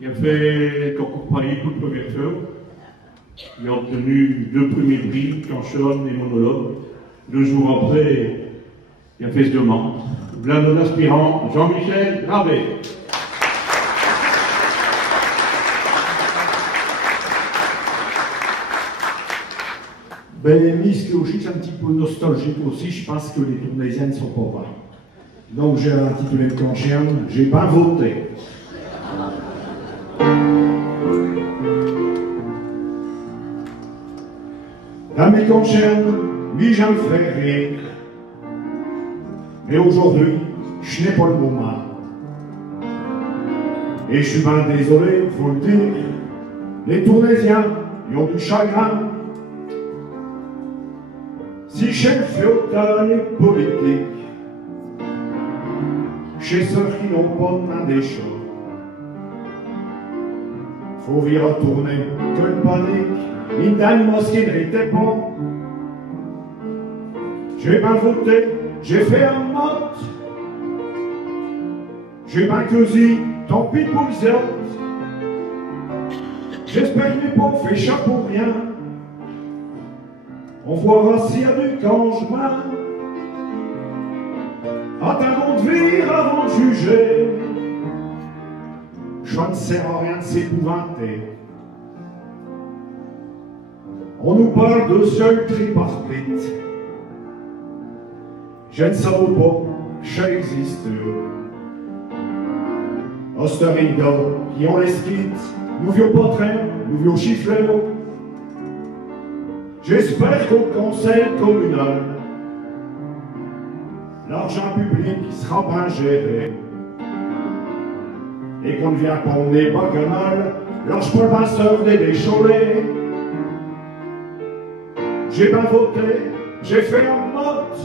Il a fait le concours Paris pour le premier tour. Il a obtenu 2 premiers prix, canchonne et monologue. 2 jours après, il a fait ce demande. Voilà nos aspirants, Jean-Michel Gravé. Ben, mystiologique, un petit peu nostalgique aussi, je pense que les Tournaisiens ne sont pas bas. Donc j'ai intitulé le canchien, j'ai pas voté. Dans mes concernes, oui, j'en fais rire. Mais aujourd'hui, je n'ai pas le moment. Et je suis bien désolé, faut le dire. Les Tournaisiens, ils ont du chagrin. Si chef féodal et politique, chez ceux qui n'ont pas main des choses, faut y retourner que le panique, une dame mosquée n'était pas. J'ai pas voté, j'ai fait un vote. J'ai pas cueilli, tant pis pour les autres. J'espère que les pauvres fait chat pour rien. On verra s'il y a du changement. Attendons de vivre avant de juger. Je ne sert à rien de s'épouvanter. On nous parle de seul tripartite. Je ne savais pas que ça existe. Osterindo, qui ont les skits, nous vieux potrins, nous vieux chiffleurs. J'espère qu'au conseil communal, l'argent public sera bien géré et qu'on ne vient qu'on n'est pas canal, lâche pas le passeur des décholés. J'ai pas voté, j'ai fait un vote.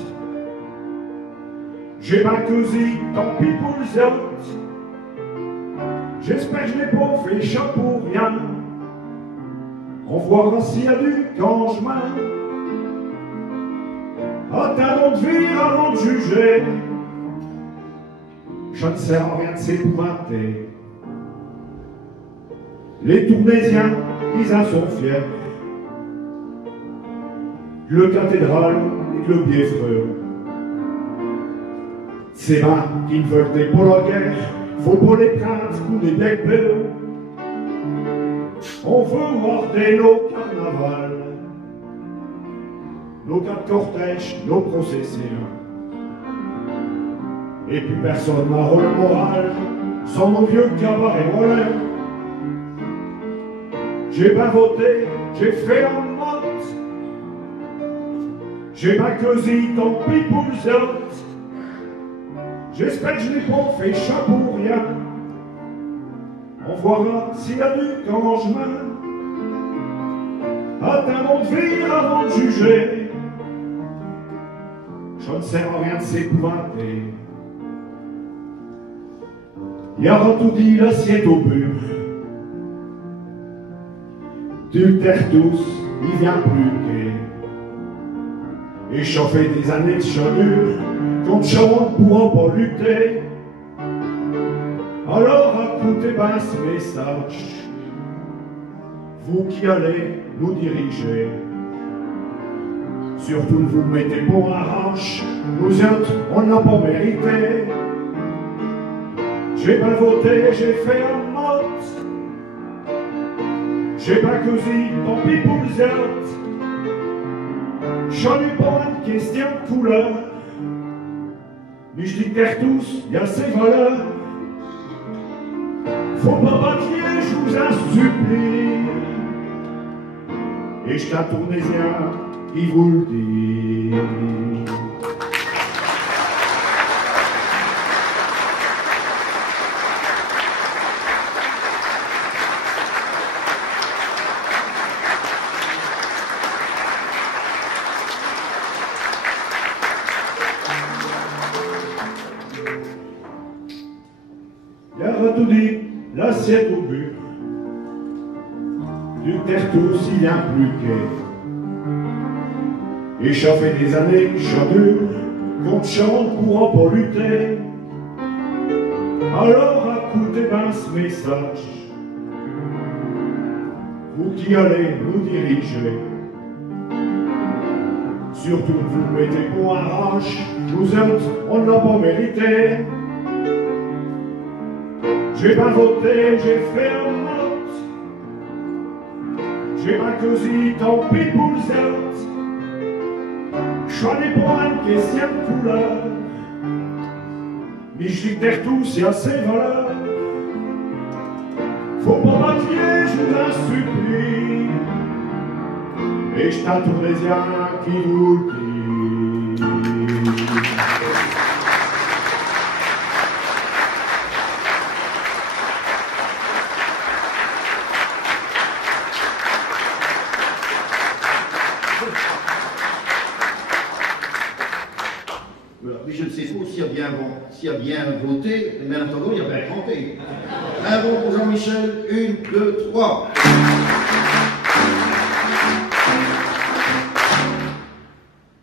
J'ai pas cueilli, tant pis pour les autres. J'espère que je n'ai pas fait chat pour rien. On verra s'il y a du changement. Attendons de vivre avant de juger. Je ne sers à rien de s'épouvanter. Les Tournaisiens, ils en sont fiers. Le cathédrale et le bieffreux. C'est là qui ne veulent des pour la guerre. Faut pas les prendre pour des becs bleus. On veut voir nos carnavals, nos quatre cortèges, nos processions. Et puis personne n'a rôle moral sans nos vieux cabarets voleurs. J'ai pas voté, j'ai fait un vote. J'ai pas cueilli, tant pis pour les autres. J'espère que je n'ai pas fait chat pour rien. On verra s'il y a du changement. Attendons de vivre avant de juger. Je ne sers à rien de s'épouvanter. Il y aura tout dit l'assiette au mur. Du terre-tous, il vient plus et chauffer des années de chaleur contre chant pourra pas lutter. Alors écoutez bien ce message, vous qui allez nous diriger. Surtout ne vous mettez pas en hanche, nous autres on n'a pas mérité. J'ai pas voté, j'ai fait un vote. J'ai pas cueilli, tant pis pour les autres. J'en ai pas une question de couleur, mais je dis que tous, il y a ses valeurs. Faut pas bâcler, je vous en supplie. Et je t'atournaisien qui vous le dit. Il y a tout dit, l'assiette au but. Du terre-tous, il y a plus qu'est. Échauffer des années, chant dur, contre chant pourra pas lutter. Alors écoutez bien ce message, vous qui allez nous diriger. Surtout ne vous mettez pas à rage, nous autres, on n'a pas mérité. J'ai pas voté, j'ai fait un vote. J'ai pas causé, tant pis pour vous autres. J'en ai pas une question de couleur. Mais je dicte tout, c'est assez valeur. Faut pas m'attirer, je vous en supplie. Et je t'entoure les yeux qui vous le disent. Voilà. Mais je ne sais pas s'il a bien voté, mais en attendant, il a bien chanté. Un bon pour Jean-Michel, 1, 2, 3.